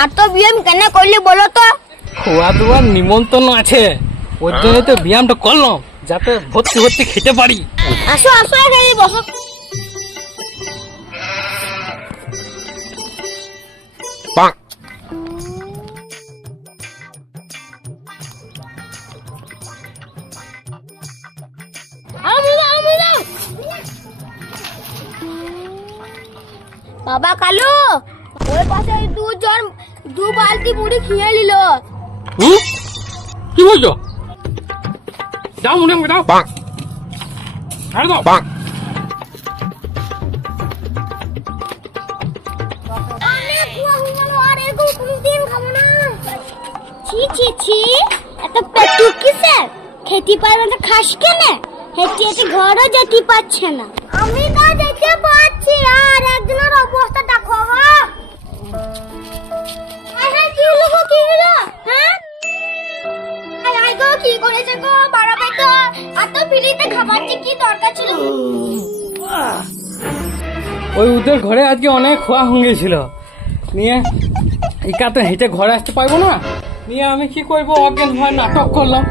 আর তো ব্যায়াম কেন করলি বলো তো? খোয়া দেওয়ার নিমন্ত্রণ আছে, ওর জন্য তো ব্যায়ামটা করলাম যাতে ভর্তি ভর্তি খেতে পারি। আসো আসো এখানে বসো। বাবা কালু, ওই পাশে দুজন দু বালতি মুড়ি খেয়ে নিল। কি বলছো? দাও মুড়ি আমাকে দাও। আর দাও। এত পেটু কিসের? খেতে পারবে না খাস কেনে? হেঁটে হেঁটে ঘরও যেতে পারছে না। আমি তো যেতে পারছি, আর একজনের অবস্থা দেখো। কি হলো গো, কি হলো? হ্যাঁ গো, কি করেছে গো? বাড়াবে তো। আর তো ফ্রিতে খাবার কি দরকার ছিল? ওই ওদের ঘরে আজকে অনেক খোয়া হয়েছিল, নিয়ে একা তো হেঁটে ঘরে আসতে পারবো না, নিয়ে আমি কি করবো অজ্ঞান হয়ে নাটক করলাম।